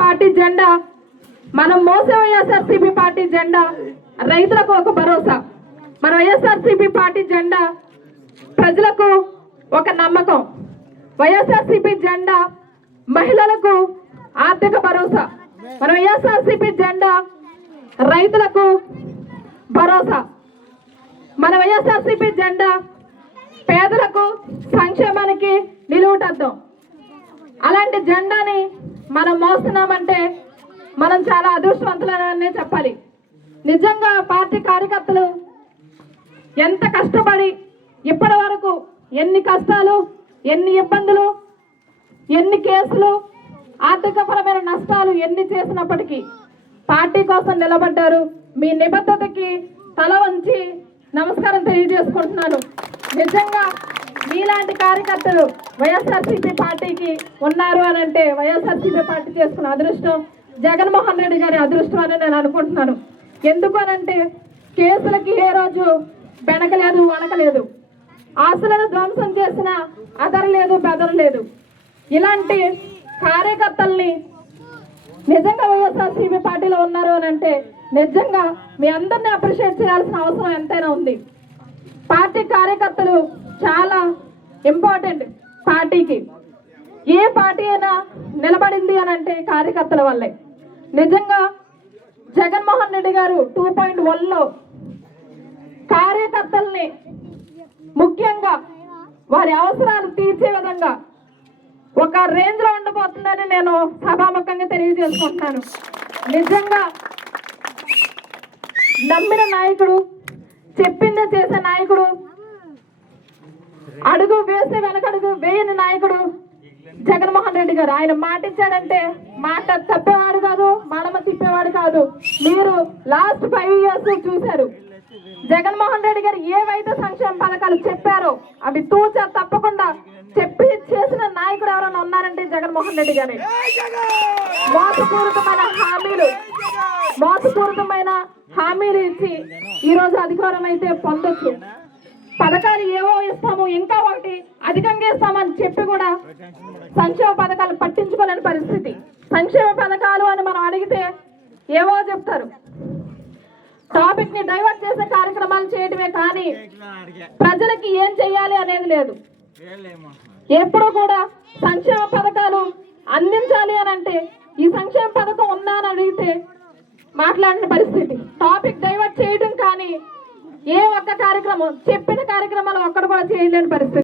Party జెండా, మనం మోసే వైఎస్ఆర్సీపీ పార్టీ జెండా రైతులకు ఒక భరోసా. మన వైఎస్ఆర్సీపీ పార్టీ జెండా ప్రజలకు ఒక నమ్మకం. వైఎస్ఆర్సీపీ జెండా మహిళలకు ఆర్థిక భరోసా. మన వైఎస్ఆర్సీపీ జెండా రైతులకు భరోసా. మన వైఎస్ఆర్సీపీ జెండా పేదలకు సంక్షేమానికి నిలువుటద్దం. అలాంటి జెండాని మనం మోస్తున్నామంటే మనం చాలా అదృష్టవంతులనే చెప్పాలి. నిజంగా పార్టీ కార్యకర్తలు ఎంత కష్టపడి ఇప్పటి వరకు ఎన్ని కష్టాలు, ఎన్ని ఇబ్బందులు, ఎన్ని కేసులు, ఆర్థికపరమైన నష్టాలు ఎన్ని చేసినప్పటికీ పార్టీ కోసం నిలబడ్డారు. మీ నిబద్ధతకి తల వంచి నమస్కారం తెలియజేసుకుంటున్నాను. నిజంగా మీలాంటి కార్యకర్తలు వైఎస్ఆర్సీపీ పార్టీకి ఉన్నారు అని అంటే వైఎస్ఆర్సీపీ పార్టీ చేసుకున్న అదృష్టం జగన్మోహన్ రెడ్డి గారి అదృష్టం అని నేను అనుకుంటున్నాను. ఎందుకు అనంటే కేసులకి ఏ రోజు బెనకలేదు, వణకలేదు. ఆస్తులను ధ్వంసం చేసిన అదరలేదు, బెదరలేదు. ఇలాంటి కార్యకర్తల్ని నిజంగా వైఎస్ఆర్సీపీ పార్టీలో ఉన్నారు అని అంటే నిజంగా మీ అందరినీ అప్రిషియేట్ చేయాల్సిన అవసరం ఎంతైనా ఉంది. పార్టీ కార్యకర్తలు చాలా ఇంపార్టెంట్ పార్టీకి. ఏ పార్టీ అయినా నిలబడింది అని అంటే కార్యకర్తల వల్లే. నిజంగా జగన్మోహన్ రెడ్డి గారు 2.1లో కార్యకర్తల్ని ముఖ్యంగా వారి అవసరాలు తీర్చే విధంగా ఒక రేంజ్ లో ఉండబోతుందని నేను సభాముఖంగా తెలియజేసుకుంటున్నాను. నిజంగా నమ్మిన నాయకుడు, చెప్పిందే చేసే నాయకుడు, అడుగు వేస్తే వెనకడుగు వేయని నాయకుడు జగన్మోహన్ రెడ్డి గారు. ఆయన మాట ఇచ్చాడంటే మాట తప్పేవాడు కాదు, మడమ తిప్పేవాడు కాదు. మీరు లాస్ట్ 5 years చూశారు. జగన్మోహన్ రెడ్డి గారు ఏవైతే సంక్షేమ పథకాలు చెప్పారో అవి తూచా తప్పకుండా చెప్పి చేసిన నాయకుడు ఎవరైనా ఉన్నారంటే జగన్మోహన్ రెడ్డి గారే. మోసపూరితమైన హామీలు ఇచ్చి ఈరోజు అధికారం అయితే పొందొచ్చు. పథకాలు ఏవో ఇస్తాము, ఇంకా ఒకటి అధికంగా ఇస్తామని చెప్పి కూడా సంక్షేమ పథకాలు పట్టించుకోలేని పరిస్థితి. సంక్షేమ పథకాలు అని మనం అడిగితే ఏవో చెప్తారు. టాపిక్ ని డైవర్ట్ చేసే కార్యక్రమాలు చేయడమే కానీ ప్రజలకి ఏం చెయ్యాలి అనేది లేదు. ఎప్పుడు కూడా సంక్షేమ పథకాలు అందించాలి అని అంటే ఈ సంక్షేమ పథకం ఉందా అని అడిగితే మాట్లాడిన పరిస్థితి. టాపిక్ డైవర్ట్ చేయడం కానీ ఏ ఒక్క కార్యక్రమం, చెప్పిన కార్యక్రమాలు ఒక్కడు కూడా చేయలేని పరిస్థితి.